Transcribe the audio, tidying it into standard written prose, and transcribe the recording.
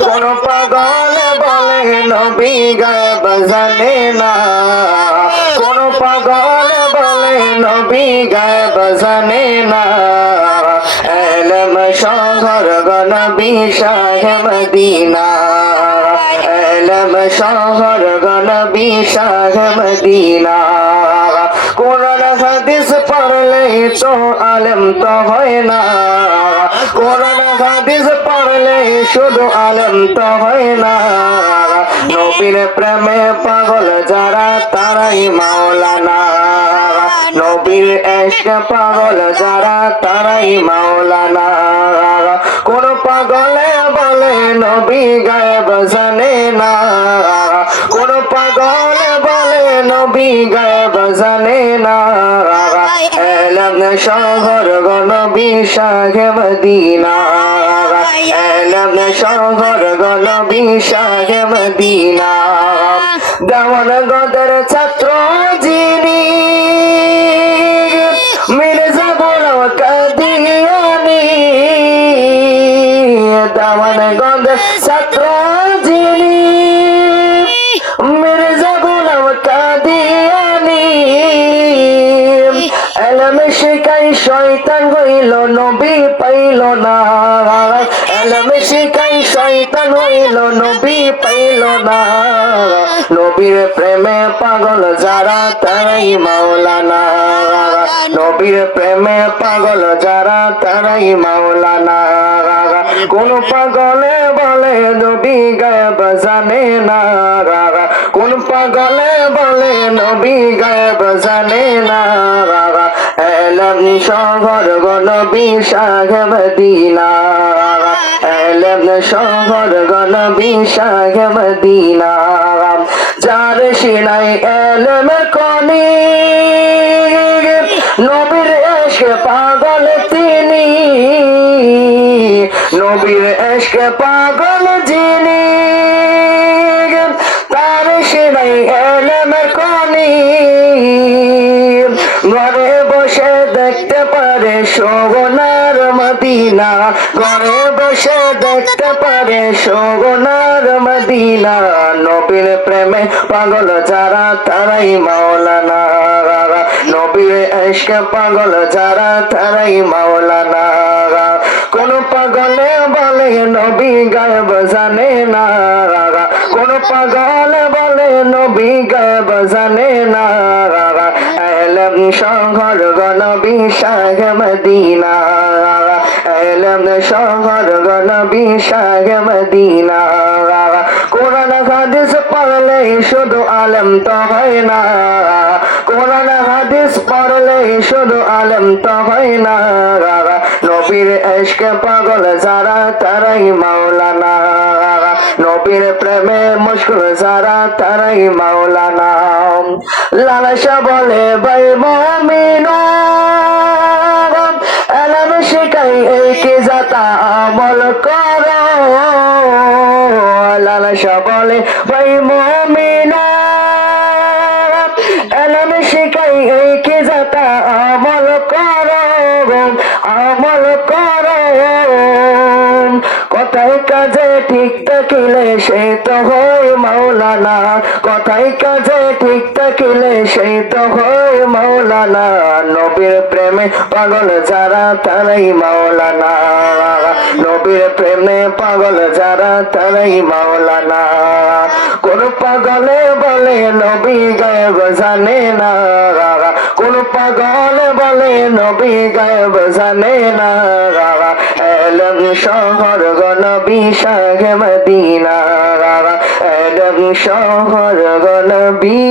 কোন পাগল বলে নবী গায়েব জানে না, কোন পাগল বলে নবী গায়েব জানে না। এলম শহর নবী শাহে মদিনা, এলম শহর নবী শাহে মদিনা। কোরআন হাদিস পড়লে তো আলেম তো হয় না, কোরআন হাদিস পড়লে শুধু আলেম তো হয় না। নবীর প্রেমে পাগল যারা তারাই মাওলানা, নবীর ইশকে পাগল যারা তারাই মাওলানা। কোন পাগলে বলে নবী গায়েব জানে না, কোন পাগলে বলে নবী গায়েব জানে না। এলম শহর নবী শাহে মদিনা, এলম শহর নবী শাহে মদিনা। দেওয়ানগঞ্জের ছাত্র যিনি মির্জা গোলাম কাদিয়ানী, দেওয়ানগঞ্জের ছাত্র যিনি মির্জা গোলাম কাদিয়ানী। এলম শিখাই শয়তান হইল নবী পাইল না, এলম শিখাই শয়তান হইল নবী পাইল না। নবীর প্রেমে পাগল যারা তারাই মাওলানা, নবীর প্রেমে পাগল যারা তারাই মাওলানা। কোন পাগলে বলে নবী গায়েব জানে না, কোন পাগলে বলে নবী গায়েব জানে না। এলম শহর নবী শাহে মদিনা, এলম শহর নবী শাহে মদিনা। যার সিনাই এলমের কনি নবীর ইশকে পাগল তিনি, নবীর ইশকে পাগল যিনি তার সিনাই এলমের কনি। ঘরে বসে দেখতে পারে সোনার মদিনা, ঘরে বসে দেখতে পারে সোনার মদিনা। নবীর প্রেমে পাগল যারা তারাই মাওলানা, নবীর ইশকে পাগল যারা তারাই মাওলানা। কোন পাগলে বলে নবী গায়েব জানে না, কোন পাগল বলে নবী গায়েব জানে না। এলম শহর নবী শাহে মদিনা, এলম শহর নবী শাহে মদিনা। কোরআন হাদিস পড়লে শুধু আলেম তো হয় না, কোরআন হাদিস পড়লে শুধু আলেম তো হয় না। নবীর ইশকে পাগল যারা তারাই মাওলানা, নবীর প্রেমে মুশকুল যারা তারাই মাওলানা। লালসা বলে ভাই মুমিন এলম শিখাই কি যাতা আমল করো, লালসা বলে ভাই মুমিন এলম শিখাই কি যাতা আমল করো, আমল করো। কথায় কাজে ঠিক থাকিলে সে তো হয় মাওলানা, কথায় কাজে ঠিক থাকিলে সে তো হয় মাওলানা। নবীর প্রেমে পাগল যারা তারাই মাওলানা, নবীর প্রেমে পাগল যারা তারাই মাওলানা। কোন পাগলে বলে নবী গায়েব জানে না, কোন পাগলে বলে নবী গায়েব জানে না। এলম শহর নবী শাহে মদিনা, এলম শহর নবী